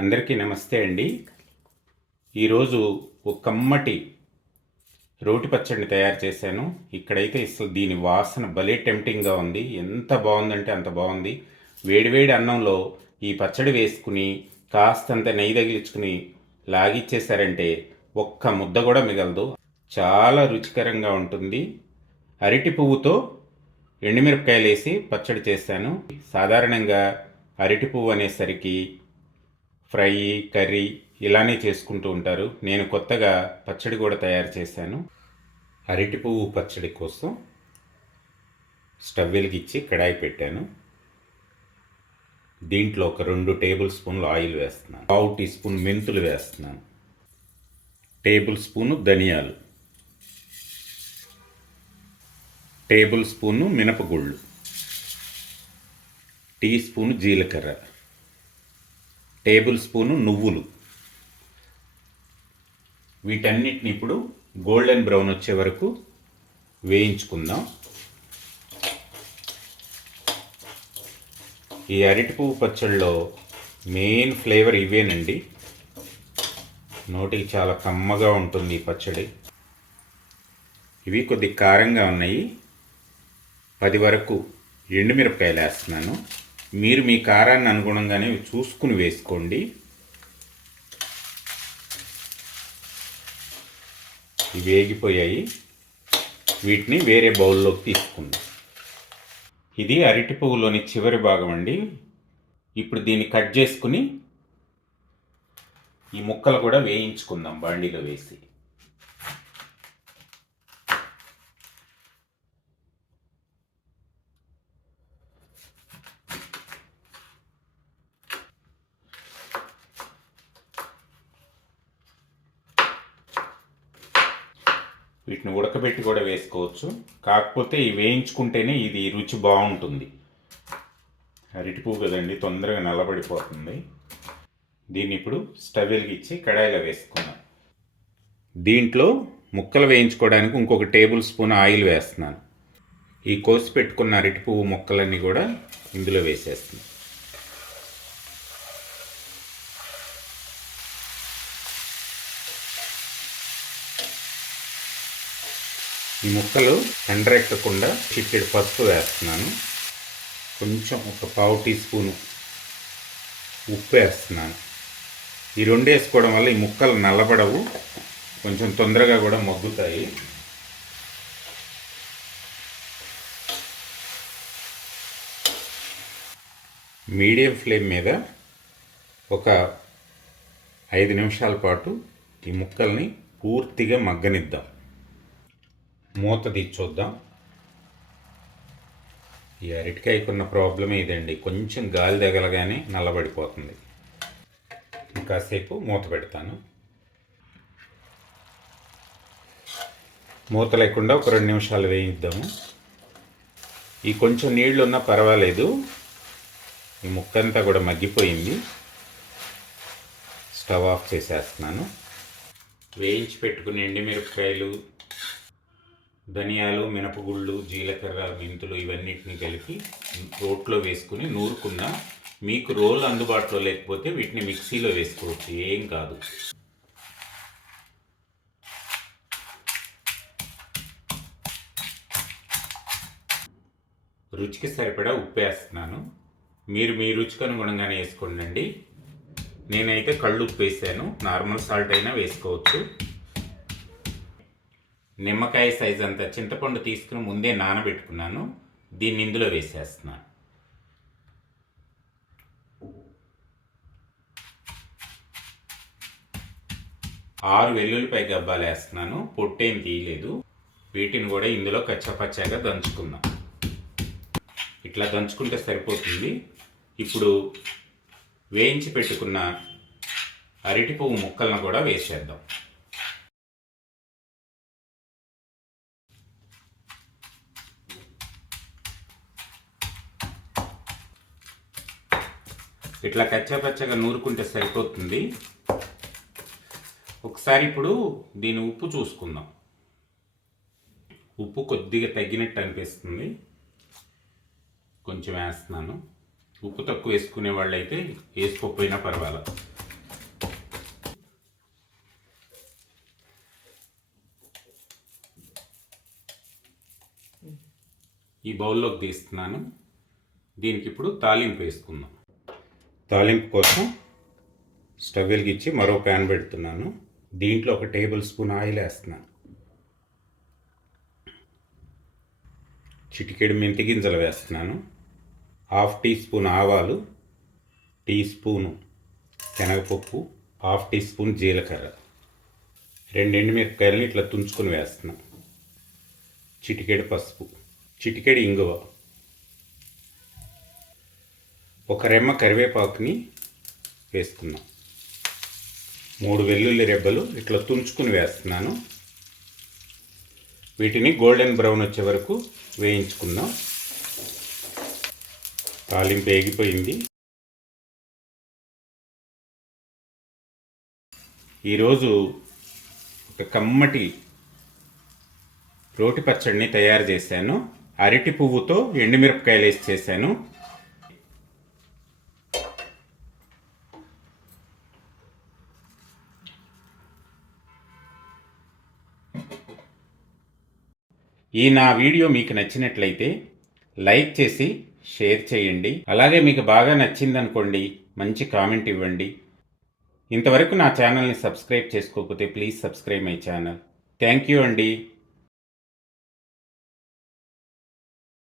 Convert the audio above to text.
అందరికీ నమస్తే అండి. ఈరోజు ఒక కమ్మటి రోటి పచ్చడిని తయారు చేశాను. ఇక్కడైతే అసలు దీని వాసన భలే టెంప్టింగ్గా ఉంది. ఎంత బాగుందంటే అంత బాగుంది. వేడివేడి అన్నంలో ఈ పచ్చడి వేసుకుని కాస్తంత నెయ్యి తగిలించుకుని లాగిచ్చేసారంటే ఒక్క ముద్ద కూడా మిగలదు. చాలా రుచికరంగా ఉంటుంది. అరటి పువ్వుతో ఎండుమిరపకాయలు వేసి పచ్చడి చేశాను. సాధారణంగా అరటి పువ్వు అనేసరికి ఫ్రై కర్రీ ఇలానే చేసుకుంటూ ఉంటారు. నేను కొత్తగా పచ్చడి కూడా తయారు చేశాను. అరటి పువ్వు పచ్చడి కోసం స్టవ్ వెలిగిచ్చి కడాయి పెట్టాను. దీంట్లో ఒక రెండు టేబుల్ స్పూన్లు ఆయిల్ వేస్తున్నాను. పావు టీ స్పూన్ మెంతులు వేస్తున్నాను. టేబుల్ స్పూను ధనియాలు. టేబుల్ స్పూను మినపగుళ్ళు. టీ స్పూను జీలకర్ర. టేబుల్ స్పూను నువ్వులు. వీటన్నిటిని ఇప్పుడు గోల్డెన్ బ్రౌన్ వచ్చే వరకు వేయించుకుందాం. ఈ అరటి పువ్వు పచ్చళ్ళలో మెయిన్ ఫ్లేవర్ ఇవేనండి. నోటికి చాలా కమ్మగా ఉంటుంది ఈ పచ్చడి. ఇవి కొద్ది కారంగా ఉన్నాయి. పది వరకు ఎండుమిరపకాయలు వేస్తున్నాను. మీరు మీ కారాన్ని అనుగుణంగానే చూసుకుని వేసుకోండి. ఇవి వేగిపోయాయి. వీటిని వేరే బౌల్లోకి తీసుకుందాం. ఇది అరటి పువ్వులోని చివరి భాగం అండి. ఇప్పుడు దీన్ని కట్ చేసుకుని ఈ ముక్కలు కూడా వేయించుకుందాం బండిలో వేసి. వీటిని ఉడకబెట్టి కూడా వేసుకోవచ్చు. కాకపోతే ఇవి వేయించుకుంటేనే ఇది రుచి బాగుంటుంది. అరటిపువ్వు కదండి తొందరగా నల్లబడిపోతుంది. దీన్ని ఇప్పుడు స్టవ్ వెలిగించి కడాయిలో వేసుకున్నాం దీంట్లో ముక్కలు వేయించుకోవడానికి ఇంకొక టేబుల్ స్పూన్ ఆయిల్ వేస్తున్నాను. ఈ కోసి పెట్టుకున్న అరటి పువ్వు ముక్కలన్నీ కూడా ఇందులో వేసేస్తున్నాను. ఈ ముక్కలు ఎండరెక్కకుండా చిట్టెడు పసుపు వేస్తున్నాను. కొంచెం ఒక పావు టీ స్పూను ఉప్పు వేస్తున్నాను. ఈ రెండు వేసుకోవడం వల్ల ఈ ముక్కలు నల్లబడవు కొంచెం తొందరగా కూడా మగ్గుతాయి. మీడియం ఫ్లేమ్ మీద ఒక ఐదు నిమిషాల పాటు ఈ ముక్కల్ని పూర్తిగా మగ్గనిద్దాం. మూత తీసి చూద్దాం. ఈ అరటికాయకున్న ప్రాబ్లమే ఇదండి. కొంచెం గాలి తగలగానే నల్లబడిపోతుంది. కాసేపు మూత పెడతాను. మూత లేకుండా ఒక రెండు నిమిషాలు వేయిద్దాము. ఈ కొంచెం నీళ్ళు ఉన్నా పర్వాలేదు. ఈ ముక్కంతా కూడా మగ్గిపోయింది. స్టవ్ ఆఫ్ చేసేస్తున్నాను. వేయించి పెట్టుకుని ఎండిమిరపకాయలు ధనియాలు మినపగుళ్ళు జీలకర్ర మెంతులు ఇవన్నిటిని కలిపి రోట్లో వేసుకుని నూరుకున్న మీకు రోల్ అందుబాటులో లేకపోతే వీటిని మిక్సీలో వేసుకోవచ్చు. ఏం కాదు. రుచికి సరిపడా ఉప్పు వేస్తున్నాను. మీరు మీ రుచికి అనుగుణంగానే వేసుకోండి. నేనైతే కళ్ళు ఉప్పు వేసాను. నార్మల్ సాల్ట్ అయినా వేసుకోవచ్చు. నిమ్మకాయ సైజ్ అంత చింతపండు తీసుకుని ముందే నానబెట్టుకున్నాను. దీన్ని ఇందులో వేసేస్తున్నాను. ఆరు వెల్లుల్లిపాయ గబ్బాలు వేస్తున్నాను. పొట్టేం తీయలేదు. వీటిని కూడా ఇందులో కచ్చపచ్చగా దంచుకుందాం. ఇట్లా దంచుకుంటే సరిపోతుంది. ఇప్పుడు వేయించి పెట్టుకున్న అరటి పువ్వు ముక్కలను కూడా వేసేద్దాం. ఇట్లా కచ్చాపచ్చగా నూరుకుంటే సరిపోతుంది. ఒకసారి ఇప్పుడు దీని ఉప్పు చూసుకుందాం. ఉప్పు కొద్దిగా తగ్గినట్టు అనిపిస్తుంది. కొంచెం వేస్తున్నాను. ఉప్పు తక్కువ వేసుకునే వాళ్ళు అయితే వేసుకోకపోయినా పర్వాలేదు. ఈ బౌల్లోకి తీస్తున్నాను. దీనికి ఇప్పుడు తాలింపు వేసుకుందాం. తాలింపు కోసం స్టవ్ వెలిగించి మరో ప్యాన్ పెడుతున్నాను. దీంట్లో ఒక టేబుల్ స్పూన్ ఆయిల్ వేస్తున్నాను. చిటికెడు మెంతి గింజలు వేస్తున్నాను. హాఫ్ టీ స్పూన్ ఆవాలు టీ స్పూను శనగపప్పు హాఫ్ టీ స్పూన్ జీలకర్ర. రెండు ఎండుమిరపకాయలని ఇట్లా తుంచుకొని వేస్తున్నాను. చిటికెడు పసుపు చిటికెడు ఇంగువ. ఒక రెమ్మ కరివేపాకుని వేసుకున్నాం మూడు వెల్లుల్లి రెబ్బలు ఇట్లా తుంచుకుని వేస్తున్నాను. వీటిని గోల్డెన్ బ్రౌన్ వచ్చే వరకు వేయించుకుందాం. తాలింపు వేగిపోయింది. ఈరోజు ఒక కమ్మటి రోటి పచ్చడిని తయారు చేశాను. అరటి పువ్వుతో ఎండుమిరపకాయలు వేసి చేశాను. ఈ నా వీడియో మీకు నచ్చినట్లయితే లైక్ చేసి షేర్ చేయండి. అలాగే మీకు బాగా నచ్చిందనుకోండి మంచి కామెంట్ ఇవ్వండి. ఇంతవరకు నా ఛానల్ని సబ్స్క్రైబ్ చేసుకోకపోతే please subscribe my channel. Thank you అండి.